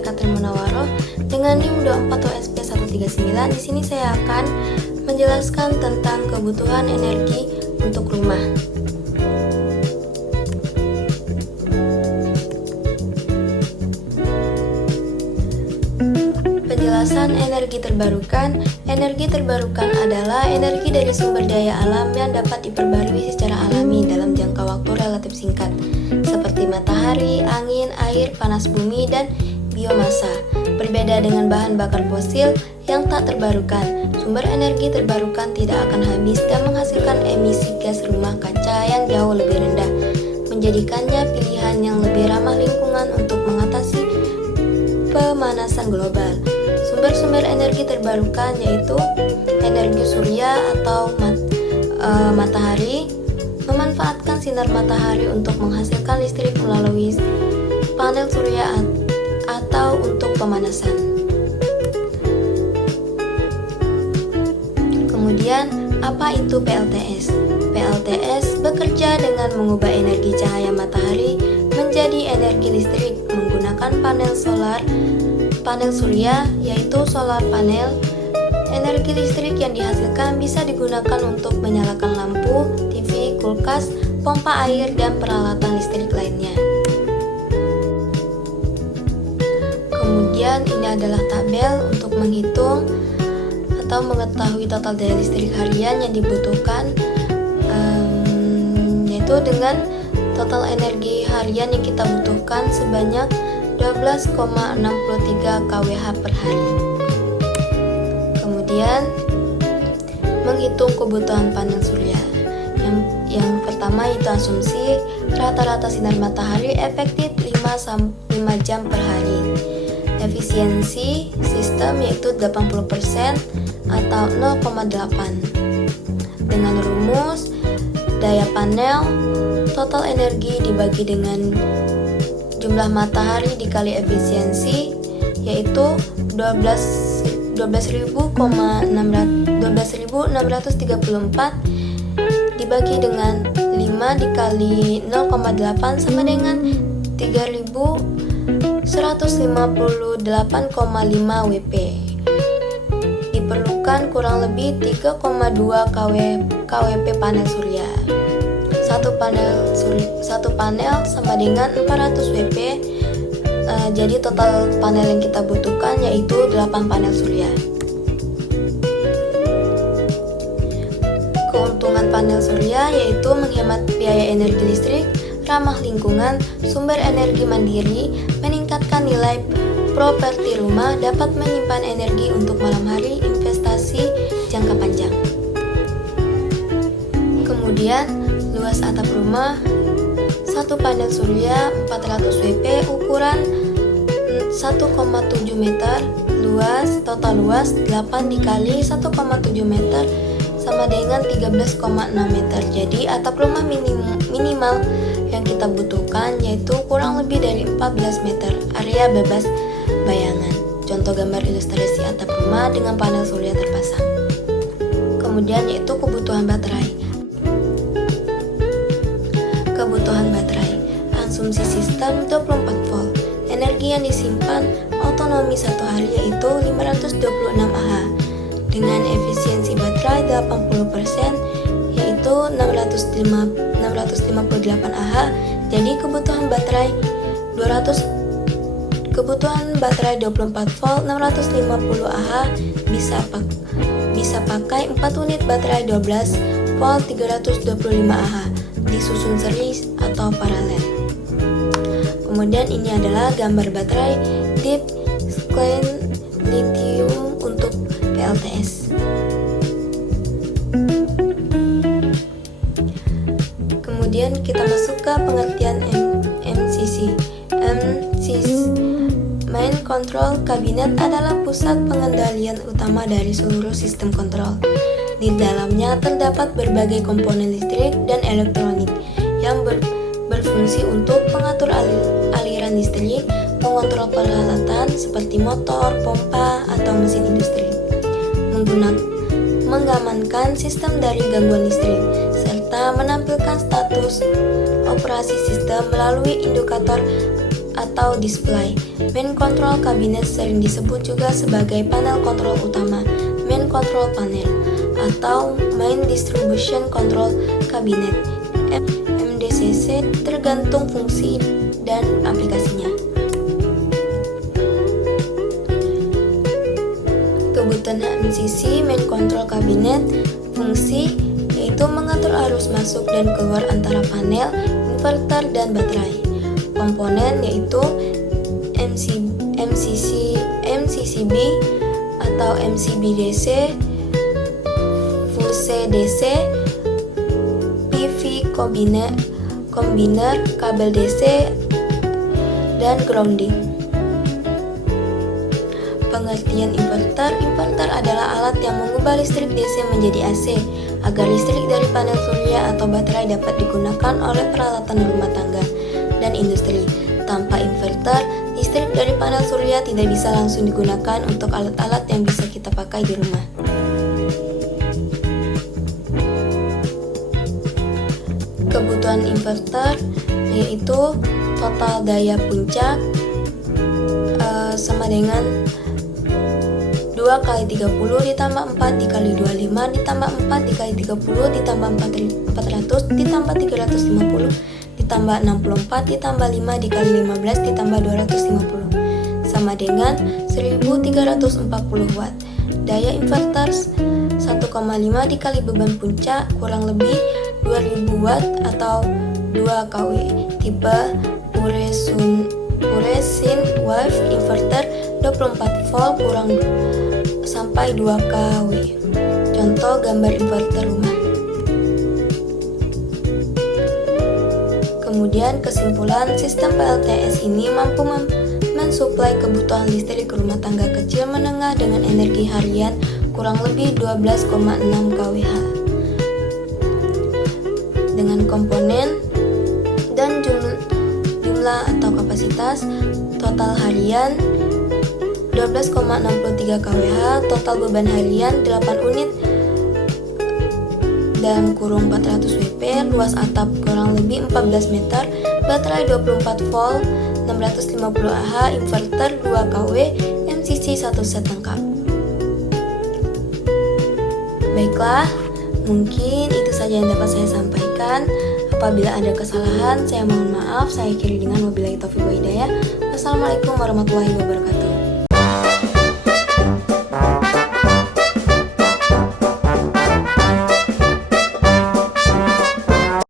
saya Katrin Munawaroh dengan NIM 24OSP139. Di sini saya akan menjelaskan tentang kebutuhan energi untuk rumah. Penjelasan energi terbarukan. Energi terbarukan adalah energi dari sumber daya alam yang dapat diperbarui secara alami dalam jangka waktu relatif singkat, seperti matahari, angin, air, panas bumi, dan biomasa. Berbeda dengan bahan bakar fosil yang tak terbarukan, sumber energi terbarukan tidak akan habis dan menghasilkan emisi gas rumah kaca yang jauh lebih rendah, menjadikannya pilihan yang lebih ramah lingkungan untuk mengatasi pemanasan global. Sumber-sumber energi terbarukan yaitu energi surya atau matahari, memanfaatkan sinar matahari untuk menghasilkan listrik melalui panel surya atau untuk pemanasan. Kemudian, apa itu PLTS? PLTS bekerja dengan mengubah energi cahaya matahari menjadi energi listrik menggunakan panel surya, yaitu solar panel. Energi listrik yang dihasilkan bisa digunakan untuk menyalakan lampu, TV, kulkas, pompa air, dan peralatan listrik lainnya. Kemudian ini adalah tabel untuk menghitung atau mengetahui total daya listrik harian yang dibutuhkan, yaitu dengan total energi harian yang kita butuhkan sebanyak 12,63 kWh per hari. Kemudian menghitung kebutuhan panel surya. Yang pertama itu asumsi rata-rata sinar matahari efektif 5 jam per hari. Efisiensi sistem yaitu 80% atau 0,8. Dengan rumus daya panel, total energi dibagi dengan jumlah matahari dikali efisiensi, yaitu 12.634 dibagi dengan 5 dikali 0,8 sama dengan 3.158,5 WP. Diperlukan kurang lebih 3,2 kWp panel surya. Satu panel sama dengan 400 WP. Jadi total panel yang kita butuhkan yaitu 8 panel surya. Keuntungan panel surya yaitu menghemat biaya energi listrik, ramah lingkungan, sumber energi mandiri, meningkatkan nilai properti rumah, dapat menyimpan energi untuk malam hari, investasi jangka panjang. Kemudian luas atap rumah, satu panel surya 400 WP ukuran 1,7 meter, total luas 8 dikali 1,7 meter sama dengan 13,6 meter. Jadi atap rumah minimal yang kita butuhkan yaitu kurang lebih dari 14 meter, area bebas bayangan. Contoh gambar ilustrasi atap rumah dengan panel surya terpasang. Kemudian yaitu kebutuhan baterai. Kebutuhan baterai, asumsi sistem 24 volt, energi yang disimpan otonomi satu hari yaitu 526 Ah, dengan efisiensi baterai 80% yaitu 658 Ah. Jadi kebutuhan baterai 24 volt 650 Ah bisa pakai 4 unit baterai 12 volt 325 Ah. Disusun seri atau paralel. Kemudian ini adalah gambar baterai deep clean lithium untuk PLTS. Kemudian kita masuk ke pengertian MCC. Main Control Cabinet adalah pusat pengendalian utama dari seluruh sistem kontrol. Di dalamnya terdapat berbagai komponen listrik dan elektronik yang berfungsi untuk mengatur aliran listrik, mengontrol peralatan seperti motor, pompa, atau mesin industri, mengamankan sistem dari gangguan listrik, serta menampilkan status operasi sistem melalui indikator atau display. Main control cabinet sering disebut juga sebagai panel kontrol utama, main control panel, atau main distribution control cabinet, MDCC, tergantung fungsi dan aplikasinya. Kebutuhan MCC, main control cabinet, fungsi yaitu mengatur arus masuk dan keluar antara panel, inverter, dan baterai. Komponen yaitu MCCB atau MCB-DC, fuse DC, PV combiner, kabel DC, dan grounding. Pengertian inverter. Inverter adalah alat yang mengubah listrik DC menjadi AC agar listrik dari panel surya atau baterai dapat digunakan oleh peralatan rumah tangga dan industri. Tanpa inverter, listrik dari panel surya tidak bisa langsung digunakan untuk alat-alat yang bisa kita pakai di rumah. Kebutuhan inverter yaitu total daya puncak sama dengan 2 kali 30 ditambah 4 dikali 25 ditambah 4 dikali 30 ditambah 400 ditambah 350 ditambah 64 ditambah 5 dikali 15 ditambah 250 sama dengan 1340 watt. Daya inverter 1,5 dikali beban puncak kurang lebih 2000 watt atau 2 kW. Tipe Uresin wave inverter 24 volt kurang sampai 2 kW. Contoh gambar inverter rumah. Kemudian kesimpulan, sistem PLTS ini mampu mensuplai kebutuhan listrik rumah tangga kecil menengah dengan energi harian kurang lebih 12,6 kWh. Dengan komponen dan jumlah atau kapasitas total harian 12,63 kWh, total beban harian 8 unit dan kurung 400 Wp, luas atap kurang lebih 14 meter, baterai 24 volt, 650 Ah, inverter 2 kW, MCC 1 set lengkap. Baiklah, mungkin itu saja yang dapat saya sampaikan. Apabila ada kesalahan, saya mohon maaf. Saya akhiri dengan wabillahi taufiq wa hidayah. Wassalamualaikum warahmatullahi wabarakatuh.